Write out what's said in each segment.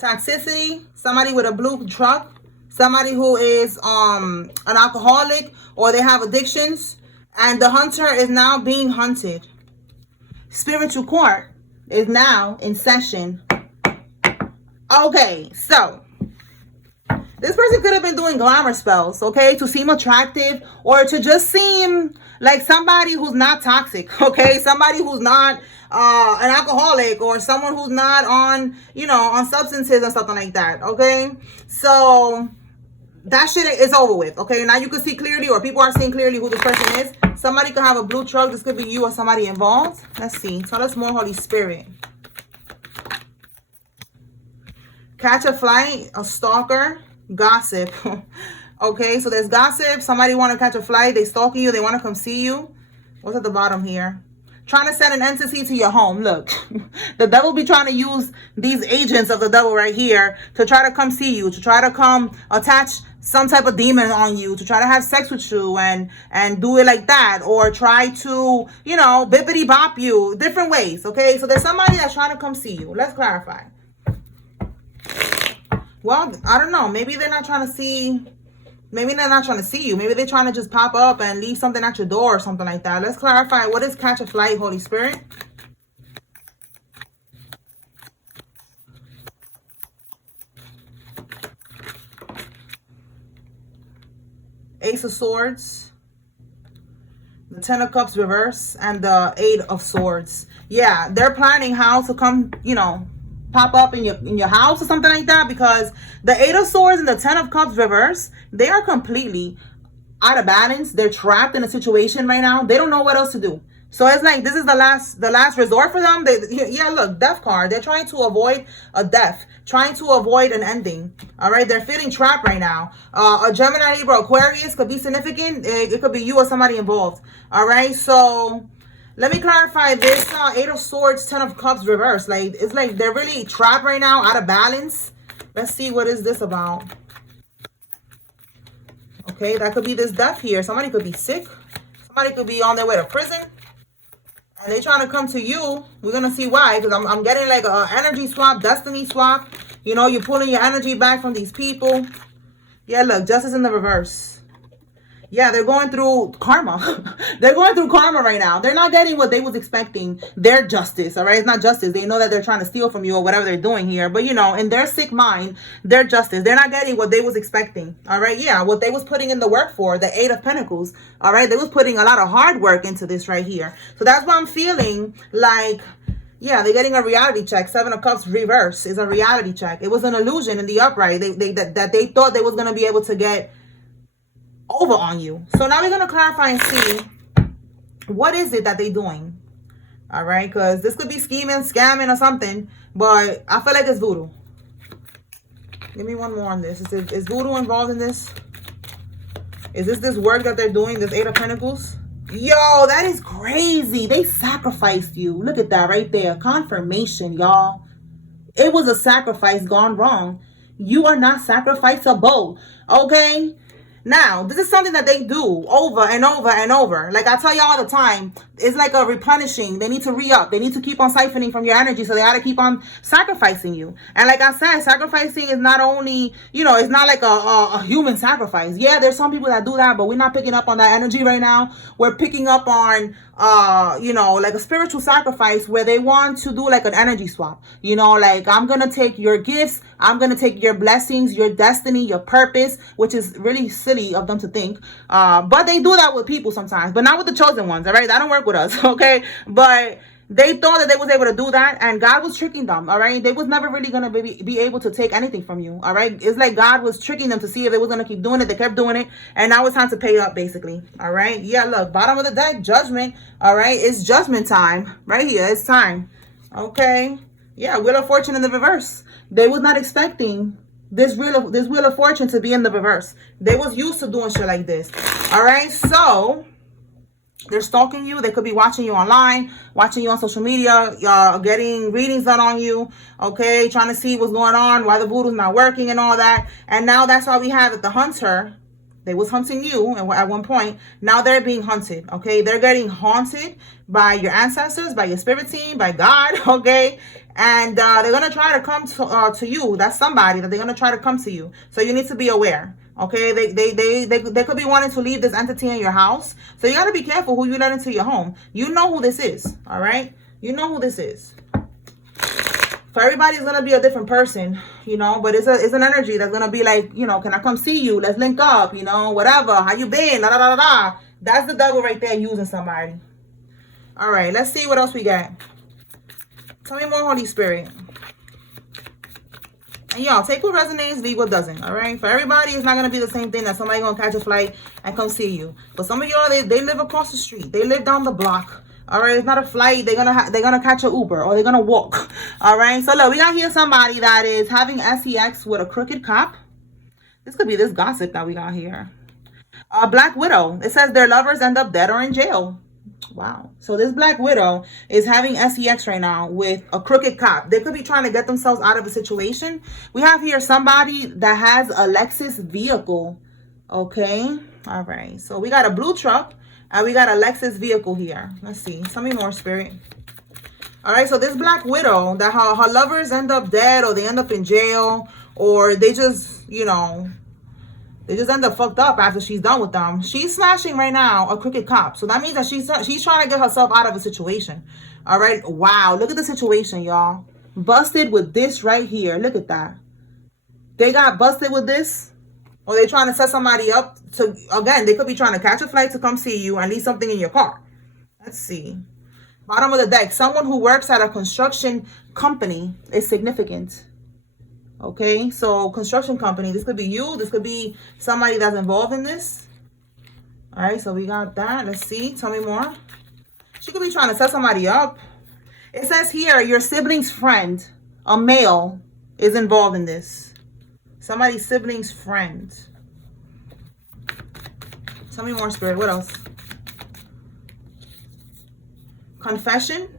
toxicity, somebody with a blue truck, somebody who is an alcoholic, or they have addictions, and the hunter is now being hunted. Spiritual court is now in session. Okay, so this person could have been doing glamour spells, okay, to seem attractive, or to just seem like somebody who's not toxic, okay, somebody who's not an alcoholic, or someone who's not on, you know, on substances or something like that, okay? So that shit is over with, okay? Now you can see clearly, or people are seeing clearly who this person is. Somebody could have a blue truck. This could be you or somebody involved. Let's see. Tell us more, Holy Spirit. Catch a flight, a stalker, gossip. Okay, so there's gossip. Somebody want to catch a flight. They stalking you. They want to come see you. What's at the bottom here? Trying to send an entity to your home. Look, the devil be trying to use these agents of the devil right here to try to come see you, to try to come attach some type of demon on you, to try to have sex with you and do it like that, or try to, you know, bippity bop you different ways. Okay, so there's somebody that's trying to come see you. Let's clarify. Well, I don't know. Maybe they're not trying to see. Maybe they're not trying to see you. Maybe they're trying to just pop up and leave something at your door or something like that. Let's clarify. What is catch a flight, Holy Spirit? Ace of Swords, the Ten of Cups reverse, and the Eight of Swords. Yeah, they're planning how to come, you know, pop up in your house or something like that, because the Eight of Swords and the Ten of Cups reverse, they are completely out of balance. They're trapped in a situation right now. They don't know what else to do. So it's like this is the last resort for them. Yeah, look, death card. They're trying to avoid a death, trying to avoid an ending. All right, they're feeling trapped right now. A Gemini, Libra, Aquarius could be significant. It could be you or somebody involved. All right, so let me clarify this. Eight of Swords, Ten of Cups reverse. Like, it's like they're really trapped right now, out of balance. Let's see, what is this about? Okay, that could be this death here. Somebody could be sick. Somebody could be on their way to prison. And they're trying to come to you. We're going to see why. Because I'm getting like an energy swap, destiny swap. You know, you're pulling your energy back from these people. Yeah, look, justice in the reverse. Yeah, they're going through karma. They're going through karma right now. They're not getting what they was expecting. Their justice, all right? It's not justice. They know that they're trying to steal from you or whatever they're doing here. But, you know, in their sick mind, their justice, they're not getting what they was expecting, all right? Yeah, what they was putting in the work for, the Eight of Pentacles, all right? They was putting a lot of hard work into this right here. So that's why I'm feeling like, yeah, they're getting a reality check. Seven of Cups reverse is a reality check. It was an illusion in the upright. That they thought they was going to be able to get over on you. So now we're going to clarify and see what is it that they're doing. All right, because this could be scheming, scamming, or something, but I feel like it's voodoo. Give me one more on this. Is voodoo involved in this? Is this work that they're doing, this Eight of Pentacles? Yo, that is crazy. They sacrificed you. Look at that right there. Confirmation, y'all. It was a sacrifice gone wrong. You are not sacrificable, okay? Now, this is something that they do over and over and over. Like I tell you all the time, it's like a replenishing. They need to re-up. They need to keep on siphoning from your energy, so they got to keep on sacrificing you. And like I said, sacrificing is not only, you know, it's not like a human sacrifice. Yeah, there's some people that do that, but we're not picking up on that energy right now. We're picking up on, you know, like a spiritual sacrifice where they want to do like an energy swap. You know, like I'm going to take your gifts. I'm going to take your blessings, your destiny, your purpose, which is really silly of them to think. But they do that with people sometimes, but not with the chosen ones. All right. That don't work with us. Okay. But they thought that they was able to do that, and God was tricking them. All right. They was never really going to be able to take anything from you. All right. It's like God was tricking them to see if they was going to keep doing it. They kept doing it. And now it's time to pay up, basically. All right. Yeah. Look, bottom of the deck, judgment. All right. It's judgment time right here. It's time. Okay. Yeah. Wheel of Fortune in the reverse. They was not expecting this wheel of fortune to be in the reverse. They was used to doing shit like this. All right. So they're stalking you. They could be watching you online, watching you on social media, getting readings done on you. Okay. Trying to see what's going on, why the voodoo's not working and all that. And now that's why we have it. The hunter, they was hunting you at one point. Now they're being hunted. Okay. They're getting haunted by your ancestors, by your spirit team, by God. Okay. And they're going to try to come to you. That's somebody that they're going to try to come to you. So you need to be aware. Okay, they could be wanting to leave this entity in your house. So you got to be careful who you let into your home. You know who this is. All right. You know who this is. For everybody, it's going to be a different person, you know, but it's an energy that's going to be like, you know, can I come see you? Let's link up, you know, whatever. How you been? Da, da, da, da, da. That's the devil right there using somebody. All right, let's see what else we got. Tell me more, Holy Spirit. And y'all, take what resonates, leave what doesn't, all right? For everybody, it's not going to be the same thing that somebody going to catch a flight and come see you. But some of y'all, they live across the street. They live down the block. All right, it's not a flight. They're gonna catch an Uber or they're gonna walk. All right. So look, we got here somebody that is having sex with a crooked cop. This could be this gossip that we got here. A Black Widow. It says their lovers end up dead or in jail. Wow. So this Black Widow is having sex right now with a crooked cop. They could be trying to get themselves out of a situation. We have here somebody that has a Lexus vehicle. Okay. All right. So we got a blue truck. And we got a Lexus vehicle here. Let's see. Tell me more, Spirit. All right. So this Black Widow, that her lovers end up dead or they end up in jail or they just, you know, they just end up fucked up after she's done with them. She's smashing right now a crooked cop. So that means that she's trying to get herself out of a situation. All right. Wow. Look at the situation, y'all. Busted with this right here. Look at that. They got busted with this. Or they're trying to set somebody up to, again, they could be trying to catch a flight to come see you and leave something in your car. Let's see. Bottom of the deck. Someone who works at a construction company is significant. Okay. So construction company. This could be you. This could be somebody that's involved in this. All right. So we got that. Let's see. Tell me more. She could be trying to set somebody up. It says here, your sibling's friend, a male, is involved in this. Somebody's sibling's friend. Tell me more, Spirit. What else? Confession.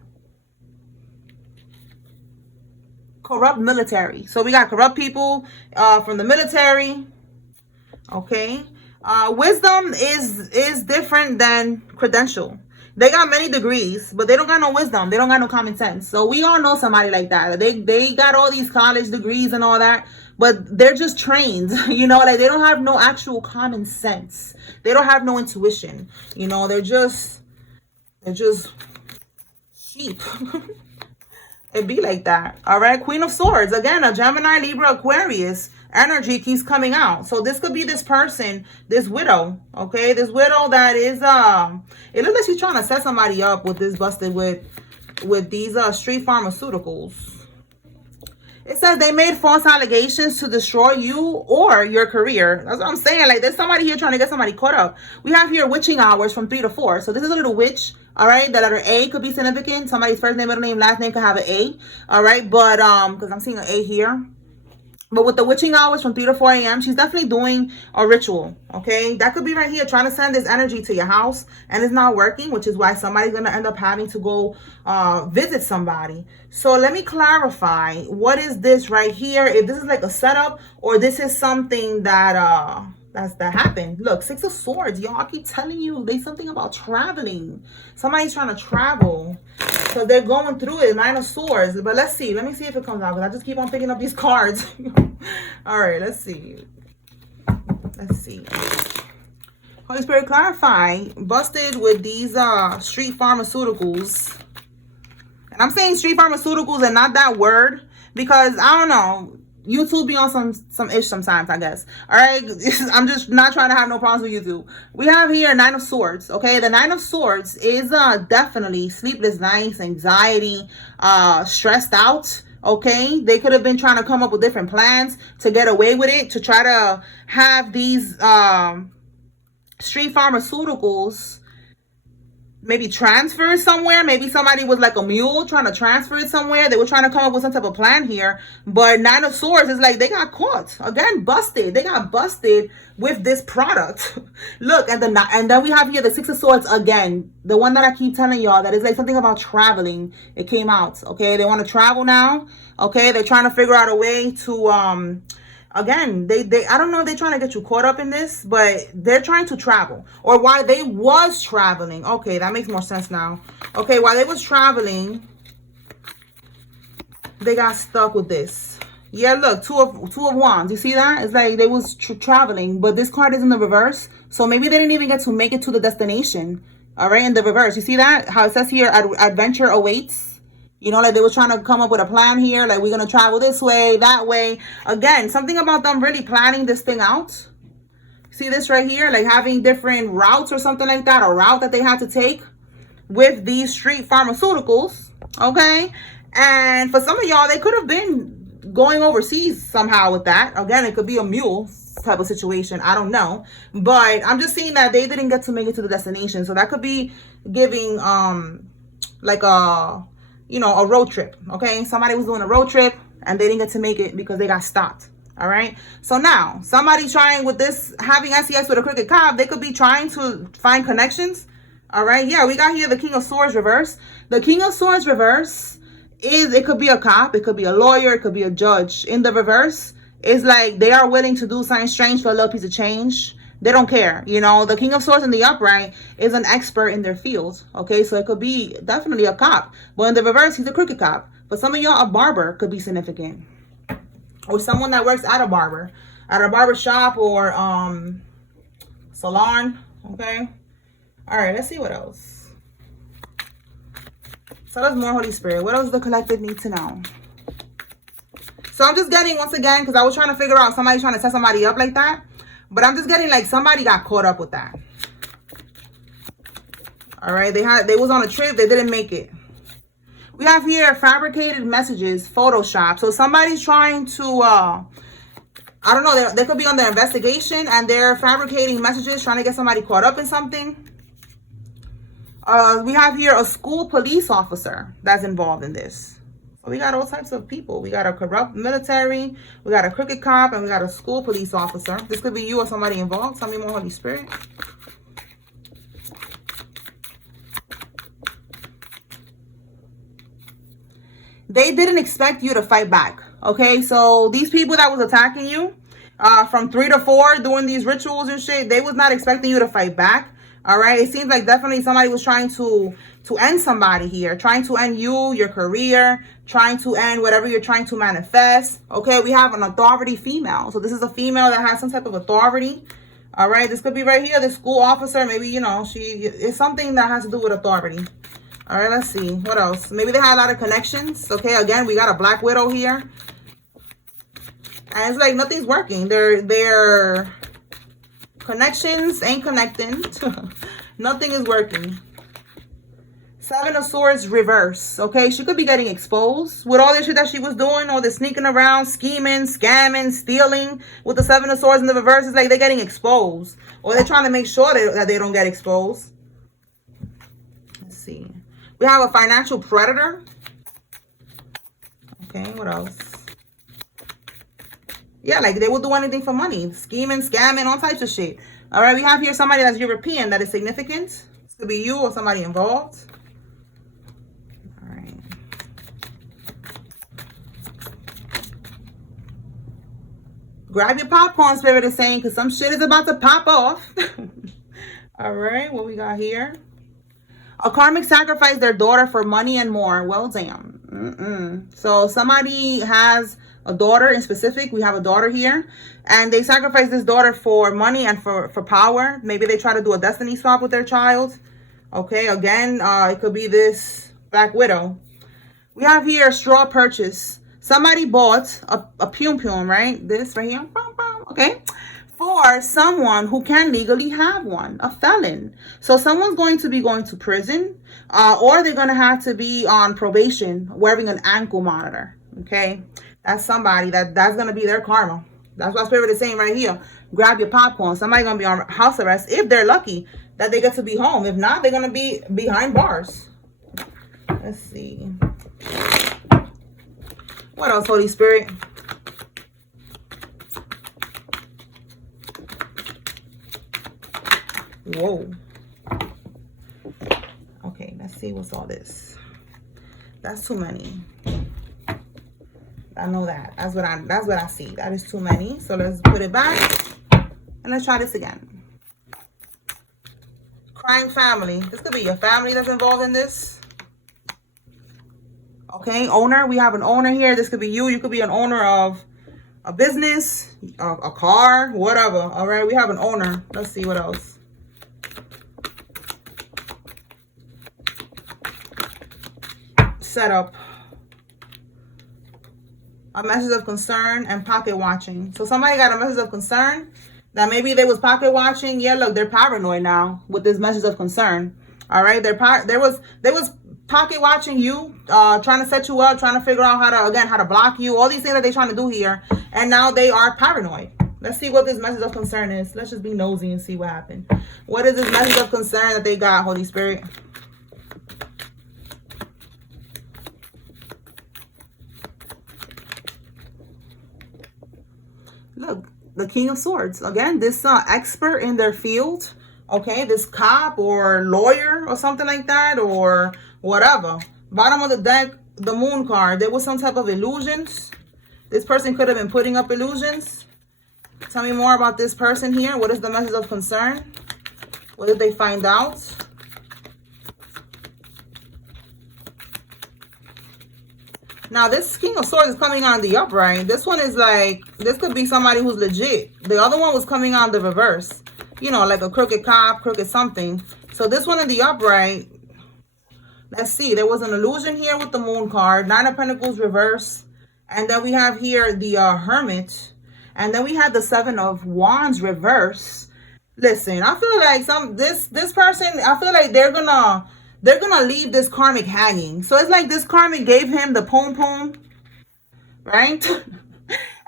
Corrupt military. So we got corrupt people from the military. Okay. Wisdom is different than credential. They got many degrees, but they don't got no wisdom. They don't got no common sense. So we all know somebody like that. They got all these college degrees and all that, but they're just trained, you know, like they don't have no actual common sense. They don't have no intuition. You know, they're just sheep. It be like that. All right. Queen of Swords. Again, a Gemini, Libra, Aquarius energy keeps coming out. So this could be this person, this widow. Okay. This widow that is, it looks like she's trying to set somebody up with this busted with these street pharmaceuticals. It says they made false allegations to destroy you or your career. That's what I'm saying. Like there's somebody here trying to get somebody caught up. We have here witching hours from 3 to 4. So this is a little witch. All right. The letter A could be significant. Somebody's first name, middle name, last name could have an A. All right. But because I'm seeing an A here. But with the witching hours from 3 to 4 a.m., she's definitely doing a ritual, okay? That could be right here, trying to send this energy to your house, and it's not working, which is why somebody's going to end up having to go visit somebody. So let me clarify, what is this right here? If this is like a setup, or this is something that that happened. Look, 6 of Swords, y'all. I keep telling you, there's something about traveling. Somebody's trying to travel. So they're going through it. 9 of Swords. But let's see. Let me see if it comes out. Because I just keep on picking up these cards. All right. Let's see. Let's see. Holy Spirit, clarify. Busted with these street pharmaceuticals. And I'm saying street pharmaceuticals and not that word. Because, I don't know. YouTube be on some ish sometimes, I guess. All right. I'm just not trying to have no problems with YouTube. We have here 9 of Swords. Okay. The 9 of Swords is definitely sleepless nights, anxiety, stressed out. Okay. They could have been trying to come up with different plans to get away with it, to try to have these street pharmaceuticals maybe transfer somewhere. Maybe somebody was like a mule trying to transfer it somewhere. They were trying to come up with some type of plan here. But 9 of Swords is like they got caught. Again, busted. They got busted with this product. Look, and then we have here the 6 of Swords again. The one that I keep telling y'all that is like something about traveling. It came out. Okay, they want to travel now. Okay, they're trying to figure out a way to again, they I don't know if they're trying to get you caught up in this, but they're trying to travel. Or while they was traveling. Okay, that makes more sense now. Okay, while they was traveling, they got stuck with this. Yeah, look, two of wands. You see that? It's like they was traveling, but this card is in the reverse. So maybe they didn't even get to make it to the destination. All right, in the reverse. You see that? How it says here, adventure awaits. You know, like they was trying to come up with a plan here. Like, we're going to travel this way, that way. Again, something about them really planning this thing out. See this right here? Like having different routes or something like that. A route that they had to take with these street pharmaceuticals. Okay? And for some of y'all, they could have been going overseas somehow with that. Again, it could be a mule type of situation. I don't know. But I'm just seeing that they didn't get to make it to the destination. So that could be giving like a, you know, a road trip. Okay? Somebody was doing a road trip and they didn't get to make it because they got stopped. All right? So now, somebody trying with this, having SEX with a crooked cop, they could be trying to find connections. All right? Yeah, we got here the King of Swords reverse. The King of Swords reverse is, it could be a cop, it could be a lawyer, it could be a judge. In the reverse, it's like they are willing to do something strange for a little piece of change. They don't care. You know, the King of Swords in the upright is an expert in their field. Okay, so it could be definitely a cop. But in the reverse, he's a crooked cop. For some of y'all, a barber could be significant. Or someone that works at a barber shop or salon. Okay. All right, let's see what else. So that's more Holy Spirit. What else does the collective need to know? So I'm just getting, once again, because I was trying to figure out somebody trying to set somebody up like that. But I'm just getting like somebody got caught up with that. All right. They was on a trip. They didn't make it. We have here fabricated messages, Photoshop. So somebody's trying to, I don't know, they could be on their investigation and they're fabricating messages, trying to get somebody caught up in something. We have here a school police officer that's involved in this. So we got all types of people. We got a corrupt military, we got a crooked cop, and we got a school police officer. This could be you or somebody involved. Tell me more, Holy Spirit. They didn't expect you to fight back. Okay, so these people that was attacking you from 3 to 4 doing these rituals and shit, they was not expecting you to fight back. All right, it seems like definitely somebody was trying to end somebody here, trying to end you, your career, trying to end whatever you're trying to manifest. Okay, we have an authority female. So this is a female that has some type of authority. All right, this could be right here, the school officer. Maybe, you know, it's something that has to do with authority. All right, let's see. What else? Maybe they had a lot of connections. Okay, again, we got a Black Widow here. And it's like nothing's working. Their connections ain't connecting. Nothing is working. 7 of Swords reverse. Okay, she could be getting exposed with all this shit that she was doing, all this sneaking around, scheming, scamming, stealing. With the 7 of Swords in the reverse, it's like they're getting exposed, or they're trying to make sure that they don't get exposed. Let's see. We have a financial predator. Okay, what else? Yeah, like they will do anything for money. Scheming, scamming, all types of shit. All right, we have here somebody that's European that is significant. This could be you or somebody involved. All right. Grab your popcorn, Spirit is saying, because some shit is about to pop off. All right, what we got here? A karmic sacrificed their daughter for money and more. Well, damn. So somebody has a daughter in specific. We have a daughter here. And they sacrificed this daughter for money and for power. Maybe they try to do a destiny swap with their child. Okay, again, it could be this Black Widow. We have here a straw purchase. Somebody bought a pum-pum, right? This right here. Okay. For someone who can legally have one, a felon. So someone's going to be going to prison, or they're going to have to be on probation wearing an ankle monitor. Okay, that's somebody that's going to be their karma. That's what Spirit is saying right here. Grab your popcorn. Somebody's going to be on house arrest if they're lucky that they get to be home. If not, they're going to be behind bars. Let's see. What else, Holy Spirit? Whoa. Okay, let's see what's all this. That's too many. I know that. That's what I see. That is too many. So let's put it back and let's try this again. Crime family. This could be your family that's involved in this. Okay, owner. We have an owner here. This could be you. You could be an owner of a business, a car, whatever. All right, we have an owner. Let's see what else. Setup. A message of concern and pocket watching. So somebody got a message of concern that maybe they was pocket watching. Yeah, look, they're paranoid now with this message of concern. All right, they was pocket watching you, trying to set you up, trying to figure out how to block you, all these things that they're trying to do here, and now they are paranoid. Let's see what this message of concern is. Let's just be nosy and see what happened. What is this message of concern that they got, Holy Spirit? Look, the King of Swords. Again, this expert in their field. Okay, this cop or lawyer or something like that, or whatever. Bottom of the deck, the Moon card. There was some type of illusions. This person could have been putting up illusions. Tell me more about this person here. What is the message of concern? What did they find out? Now, this King of Swords is coming on the upright. This one is like, this could be somebody who's legit. The other one was coming on the reverse. You know, like a crooked cop, crooked something. So this one in the upright, let's see. There was an illusion here with the Moon card. Nine of Pentacles reverse. And then we have here the Hermit. And then we have the Seven of Wands reverse. Listen, I feel like this person, I feel like they're gonna leave this karmic hanging. So it's like this karmic gave him the pom pom, right?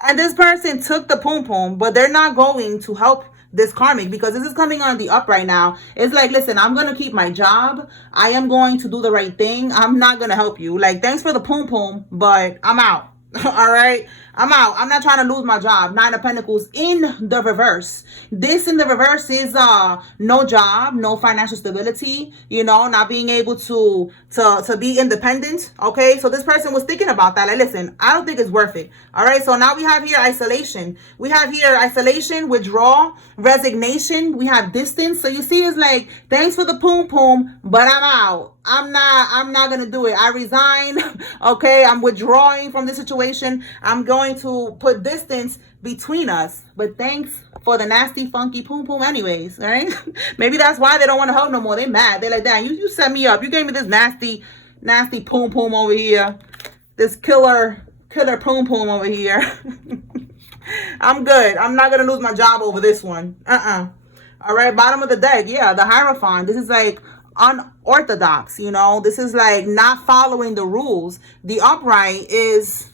And this person took the pom pom, but they're not going to help this karmic because this is coming on the up right now. It's like, listen, I'm gonna keep my job. I am going to do the right thing. I'm not gonna help you. Like, thanks for the pom pom, but I'm out. All right, I'm out. I'm not trying to lose my job. Nine of Pentacles in the reverse. This in the reverse is no job, no financial stability, you know, not being able to be independent. Okay, so this person was thinking about that. Like, listen, I don't think it's worth it. All right, so now we have here isolation. We have here isolation, withdrawal, resignation. We have distance. So you see, it's like, thanks for the poom poom, but I'm out. I'm not gonna do it. I resign. Okay, I'm withdrawing from the situation. I'm going to put distance between us. But thanks for the nasty, funky poom poom anyways. All right. Maybe that's why they don't want to help no more. They mad. They're like, damn, you set me up. You gave me this nasty poom poom over here. This killer poom poom over here. I'm good. I'm not gonna lose my job over this one. All right, bottom of the deck. Yeah, the Hierophant. This is like unorthodox, you know. This is like not following the rules. The upright is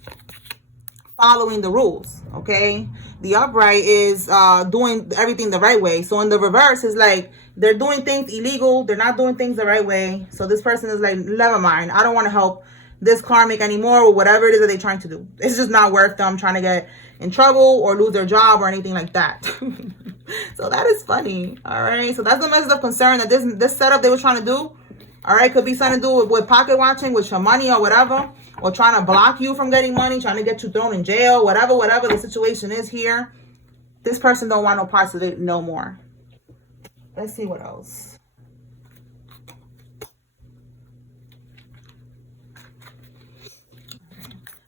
following the rules. Okay, the upright is doing everything the right way. So in the reverse is like they're doing things illegal, they're not doing things the right way. So this person is like, never mind, I don't want to help this karmic anymore, or whatever it is that they're trying to do. It's just not worth them trying to get in trouble or lose their job or anything like that. So that is funny. All right, so that's the message of concern that this setup they were trying to do. All right, could be something to do with pocket watching, with your money or whatever, or trying to block you from getting money, trying to get you thrown in jail, whatever the situation is here. This person don't want no parts of it no more. Let's see what else.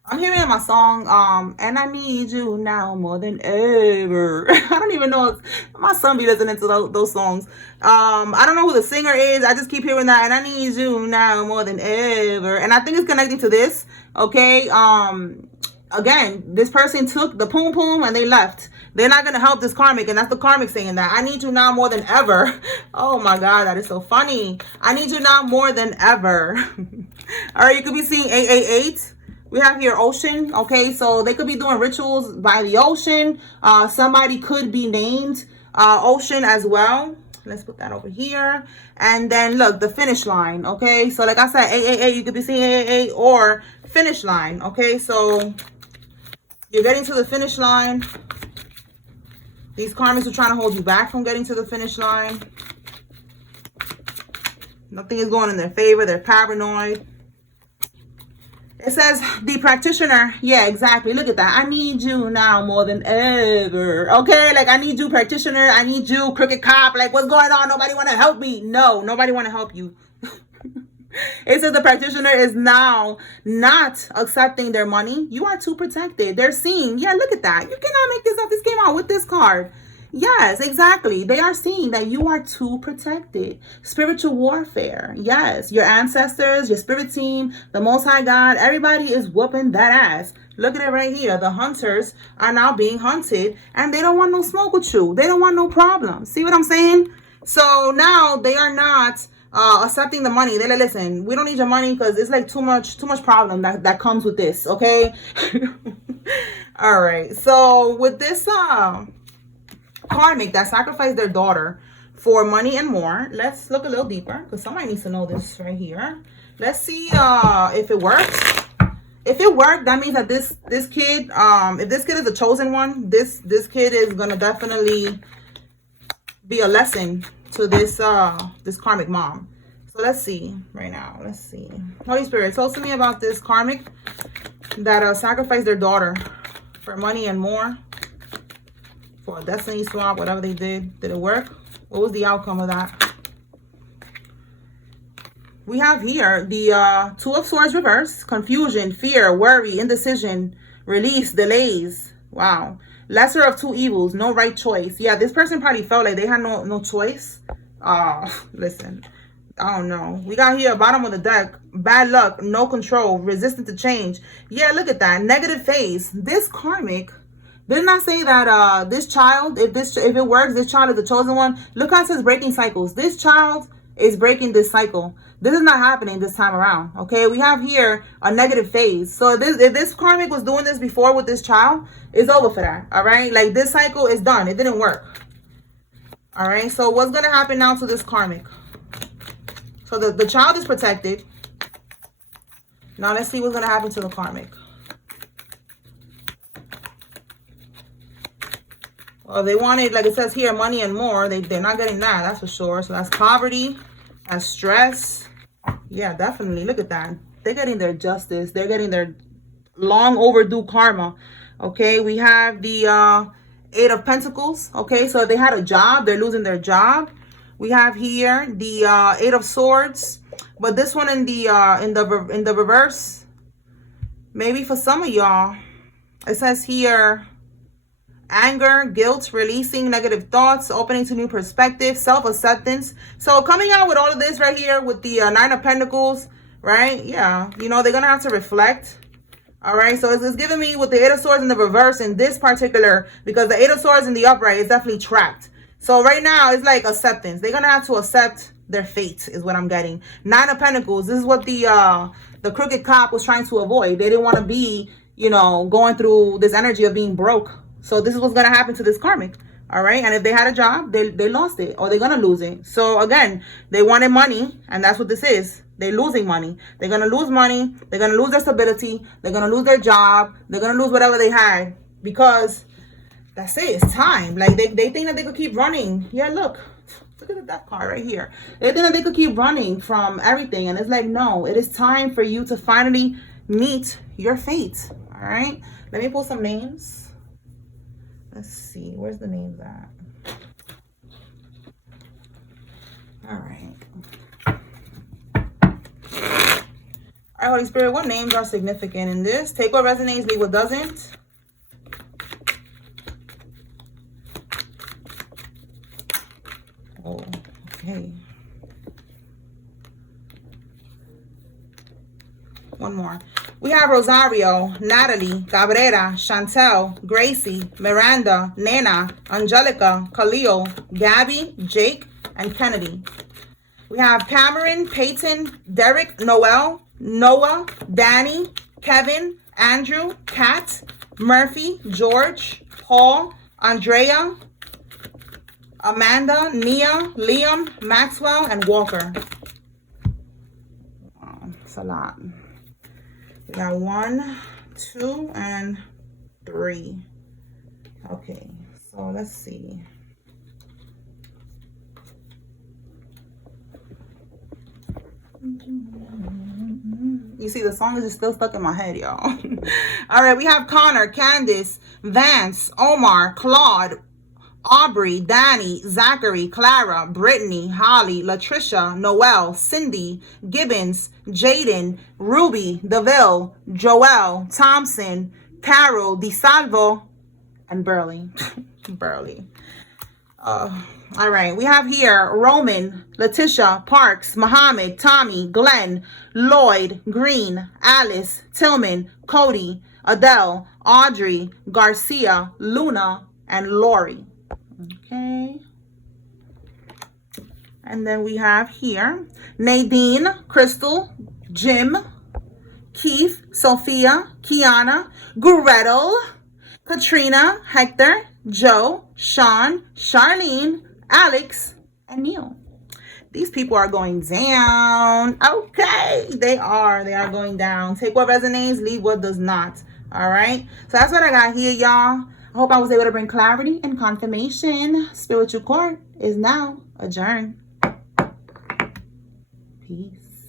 I'm hearing my song, and I need you now more than ever. I don't even know if my son be listening to those songs. I don't know who the singer is. I just keep hearing that, and I need you now more than ever. And I think it's connecting to this. Okay. Again, this person took the poom poom and they left. They're not going to help this karmic, and that's the karmic saying that. I need you now more than ever. Oh my God, that is so funny. I need you now more than ever. All right, you could be seeing 888. We have here ocean. Okay, so they could be doing rituals by the ocean. Somebody could be named Ocean as well. Let's put that over here. And then look, the finish line. Okay, so like I said, 888, you could be seeing 888 or finish line. Okay, so you're getting to the finish line. These karmics are trying to hold you back from getting to the finish line. Nothing is going in their favor. They're paranoid. It says the practitioner. Yeah, exactly. Look at that. I need you now more than ever. Okay, like I need you, practitioner. I need you, crooked cop. Like, what's going on? Nobody want to help me. No, nobody want to help you. It says the practitioner is now not accepting their money. You are too protected. They're seeing, yeah, look at that. You cannot make this up. This came out with this card. Yes, exactly. They are seeing that you are too protected. Spiritual warfare. Yes, your ancestors, your spirit team, the Most High God, everybody is whooping that ass. Look at it right here. The hunters are now being hunted and they don't want no smoke with you. They don't want no problem. See what I'm saying? So now they are not accepting the money. They're like, listen, we don't need your money because it's like too much problem that comes with this. Okay. All right. So with this karmic that sacrificed their daughter for money and more, let's look a little deeper because somebody needs to know this right here. Let's see if it works. If it worked, that means that this kid, if this kid is a chosen one, this kid is gonna definitely be a lesson to this this karmic mom. So let's see right now. Let's see. Holy Spirit, talk to me about this karmic that sacrificed their daughter for money and more, for a destiny swap, whatever they did. Did it work? What was the outcome of that? We have here the Two of Swords reverse, confusion, fear, worry, indecision, release, delays. Wow. Lesser of two evils, no right choice. Yeah, this person probably felt like they had no choice. Listen, I don't know. We got here bottom of the deck, bad luck, no control, resistant to change. Yeah, look at that. Negative phase. This karmic, didn't I say that this child, if it works, this child is the chosen one? Look how it says breaking cycles. This child is breaking this cycle. This is not happening this time around. Okay, we have here a negative phase. So if this karmic was doing this before with this child, it's over for that. All right, like this cycle is done. It didn't work. All right, so what's gonna happen now to this karmic? So the child is protected. Now let's see what's gonna happen to the karmic. Well, they wanted, like it says here, money and more. They're not getting that, that's for sure. So that's poverty, that's stress. Yeah, definitely. Look at that. They're getting their justice. They're getting their long overdue karma. Okay, we have the Eight of Pentacles. Okay, so if they had a job, they're losing their job. We have here the Eight of Swords, but this one in the reverse, maybe for some of y'all, it says here anger, guilt, releasing negative thoughts, opening to new perspectives, self-acceptance. So coming out with all of this right here with the Nine of Pentacles, right? Yeah, you know, they're gonna have to reflect. All right, so it's giving me with the Eight of Swords in the reverse in this particular, because the Eight of Swords in the upright is definitely trapped. So right now it's like acceptance. They're gonna have to accept their fate is what I'm getting. Nine of Pentacles, this is what the crooked cop was trying to avoid. They didn't want to be, you know, going through this energy of being broke. So this is what's going to happen to this karmic. All right. And if they had a job, they lost it, or they're going to lose it. So again, they wanted money, and that's what this is. They're losing money. They're going to lose money. They're going to lose their stability. They're going to lose their job. They're going to lose whatever they had, because that's it. It's time. Like they think that they could keep running. Yeah, look at that card right here. They think that they could keep running from everything. And it's like, no, it is time for you to finally meet your fate. All right. Let me pull some names. Let's see, where's the names at? All right. All right, Holy Spirit, what names are significant in this? Take what resonates, leave what doesn't. Oh, okay. One more. We have Rosario, Natalie, Cabrera, Chantel, Gracie, Miranda, Nena, Angelica, Khalil, Gabby, Jake, and Kennedy. We have Cameron, Peyton, Derek, Noel, Noah, Danny, Kevin, Andrew, Kat, Murphy, George, Paul, Andrea, Amanda, Nia, Liam, Maxwell, and Walker. Wow, it's a lot. We got 1, 2, and 3. Okay, so let's see. You see, the song is just still stuck in my head, y'all. All right, we have Connor, Candace, Vance, Omar, Claude, Aubrey, Danny, Zachary, Clara, Brittany, Holly, Latricia, Noel, Cindy, Gibbons, Jaden, Ruby, DeVille, Joelle, Thompson, Carol, DeSalvo, and Burley. Burley. All right, we have here Roman, Letitia, Parks, Muhammad, Tommy, Glenn, Lloyd, Green, Alice, Tillman, Cody, Adele, Audrey, Garcia, Luna, and Lori. Okay. And then we have here Nadine, Crystal, Jim, Keith, Sophia, Kiana, Gretel, Katrina, Hector, Joe, Sean, Charlene, Alex, and Neil. These people are going down. Okay, they are going down. Take what resonates, leave what does not. All right, so that's what I got here, y'all. I hope I was able to bring clarity and confirmation. Spiritual court is now adjourned. Peace.